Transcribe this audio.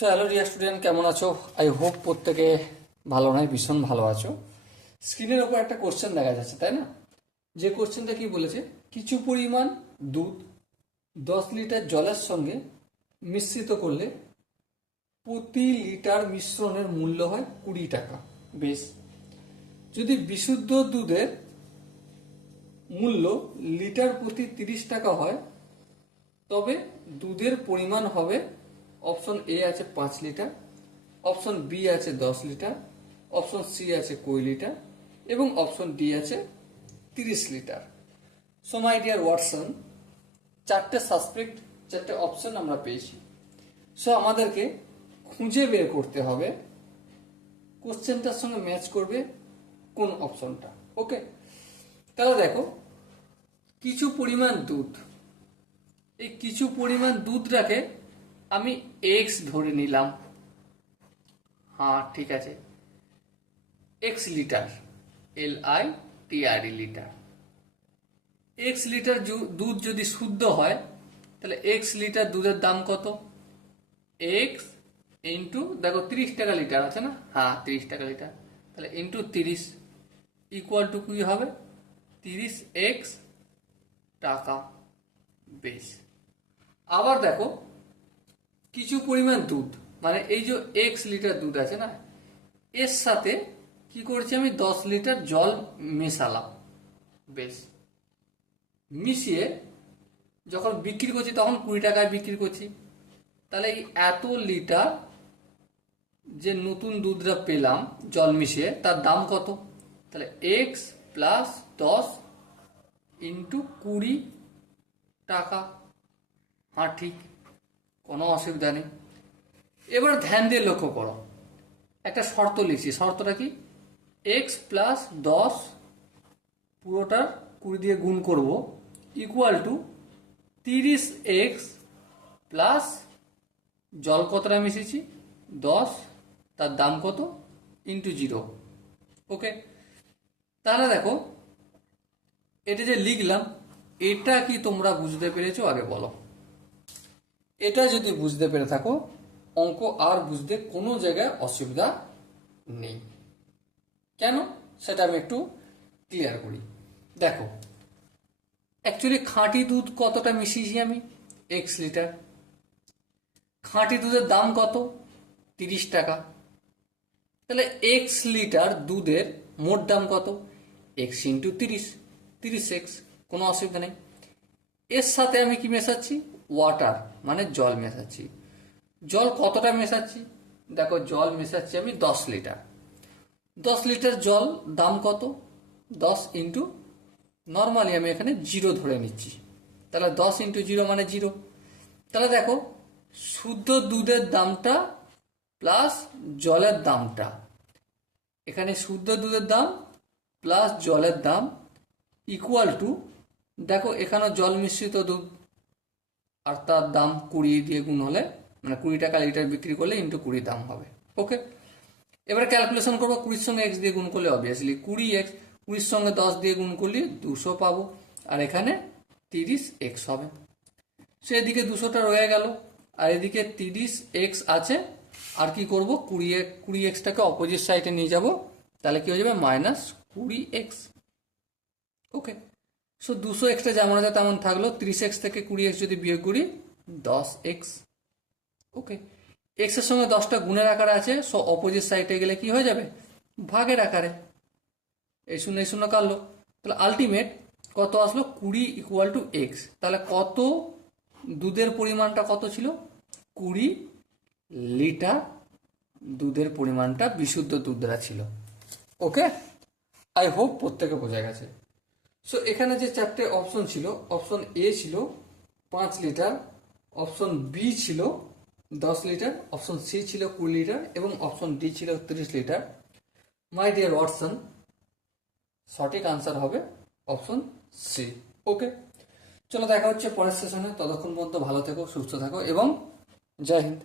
So hello dear student, কেমন আছো? I hope প্রত্যেকে ভালো নয়, ভীষণ ভালো আছো। স্ক্রিনের ওপর একটা কোশ্চেন দেখা যাচ্ছে, তাই না? যে কোশ্চেনটা কি বলেছে, কিছু পরিমাণ দুধ 10 লিটার জলের সঙ্গে মিশ্রিত করলে প্রতি লিটার মিশ্রণের মূল্য হয় 20 টাকা। বেশ, যদি বিশুদ্ধ দুধের মূল্য লিটার প্রতি 30 টাকা হয়, তবে দুধের পরিমাণ হবে, অপশন এ আছে 5 লিটার, অপশন বি আছে 10 লিটার, অপশন সি আছে 20 লিটার এবং অপশন ডি আছে 30 litre. So my dear Watson, চারটে সাসপেক্ট, চারটে অপশন আমরা পেয়েছি। সো আমাদেরকে খুঁজে বের করতে হবে কোশ্চেনটার সঙ্গে ম্যাচ করবে কোন অপশনটা। ওকে, তাহলে দেখো, কিছু পরিমাণ দুধ, এই কিছু পরিমাণ দুধটাকে আমি এক্স ধরে নিলাম। হ্যাঁ, ঠিক আছে, x litre, LITR litre. X litre দুধ যদি শুদ্ধ হয়, তাহলে এক্স লিটার দুধের দাম কত? এক্স ইন্টু, দেখো 30 টাকা লিটার আছে না, হ্যাঁ 30 টাকা লিটার, তাহলে ইন্টু 30 ইকুয়াল টু কি হবে? 30x টাকা। বেশ, আবার দেখো, কিছু পরিমাণ দুধ, মানে এই যে এক্স লিটার দুধ আছে না, এর সাথে কি করছি আমি? 10 লিটার জল মেশালাম। বেশ, মিশিয়ে যখন বিক্রি করছি তখন 20 টাকায় বিক্রি করছি। তাহলে এই এত লিটার যে নতুন দুধটা পেলাম জল মিশিয়ে, তার দাম কত? তাহলে এক্স প্লাস 10 ইন্টু 20 টাকা। হ্যাঁ ঠিক, কোনো অসুবিধা নেই। এবার ধ্যান দিয়ে লক্ষ্য করো, একটা শর্ত লিখছি। শর্তটা কি? এক্স প্লাস 10 পুরোটার 20 দিয়ে গুণ করব, ইকুয়াল টু 30x প্লাস জল কতটা মিশিয়েছি? 10, তার দাম কত? ইন্টু 0। ওকে, তাহলে দেখো, এটা যে লিখলাম, এটা কি তোমরা বুঝতে পেরেছো? আগে বলো। এটা যদি বুঝতে পেরে থাকো, অঙ্ক আর বুঝতে কোনো জায়গায় অসুবিধা নেই। কেন সেটা আমি একটু ক্লিয়ার করি। দেখো, অ্যাকচুয়ালি খাঁটি দুধ কতটা মিশিয়েছি আমি? X litre. খাঁটি দুধের দাম কত? 30 টাকা। তাহলে এক্স লিটার দুধের মোট দাম কত? এক্স ইন্টু 30, 30x, কোনো অসুবিধা নেই। এর সাথে আমি কি মেশাচ্ছি? ওয়াটার, মানে জল মেশাচ্ছি। জল কতটা মেশাচ্ছি? দেখো, জল মেশাচ্ছি আমি 10 লিটার। 10 লিটার জল দাম কত? 10 ইন্টু, নর্মালি আমি এখানে 0 ধরে নিচ্ছি, তাহলে 10 ইন্টু 0 মানে 0। তাহলে দেখো, শুদ্ধ দুধের দামটা প্লাস জলের দামটা, এখানে শুদ্ধ দুধের দাম প্লাস জলের দাম ইকুয়াল টু, দেখো এখানে জল মিশ্রিত দুধ, আর তার দাম 20 দিয়ে গুণ হলে, মানে 20 টাকা লিটার বিক্রি করলে ইন্টু 20 দাম হবে। ওকে, এবার ক্যালকুলেশন করবো। 20-র সঙ্গে এক্স দিয়ে গুণ করলে অবভিয়াসলি 20x, 20-র সঙ্গে 10 দিয়ে গুণ করলে 200 পাবো, আর এখানে 30x হবে। সে এদিকে 200টা রয়ে গেল, আর এদিকে 30x আছে। আর কি করব? 20xটাকে অপোজিট সাইডে নিয়ে যাব, তাহলে কি হয়ে যাবে? Minus 20x। ওকে, সো 200xটা যেমন আছে তেমন থাকলো। 30x থেকে 20x যদি বিয়োগ করি, 10x। ওকে, x এর সঙ্গে 10টা গুণের আকারে আছে, সো অপোজিট সাইডে গেলে কি হয়ে যাবে? ভাগের আকারে। এই শূন্য কাটলো, তাহলে আলটিমেট কত আসলো? 20 ইকুয়াল টু x। তাহলে কত দুধের পরিমাণটা কত ছিল? 20 লিটার দুধের পরিমাণটা বিশুদ্ধ দুধ দ্বারা ছিল। ওকে, আই হোপ প্রত্যেকে বোঝা গেছে। সো এখানে যে চারটে অপশন ছিল, অপশন এ ছিল 5 লিটার, অপশন বি ছিল 10 লিটার, অপশন সি ছিল 20 লিটার এবং অপশন ডি ছিল 30 লিটার। মাই ডিয়ার ওয়াটসন, সঠিক আনসার হবে অপশন সি। ওকে, চলো দেখা হচ্ছে পরের সেশনে। ততক্ষণ পর্যন্ত ভালো থেকো, সুস্থ থাকো এবং জয় হিন্দ।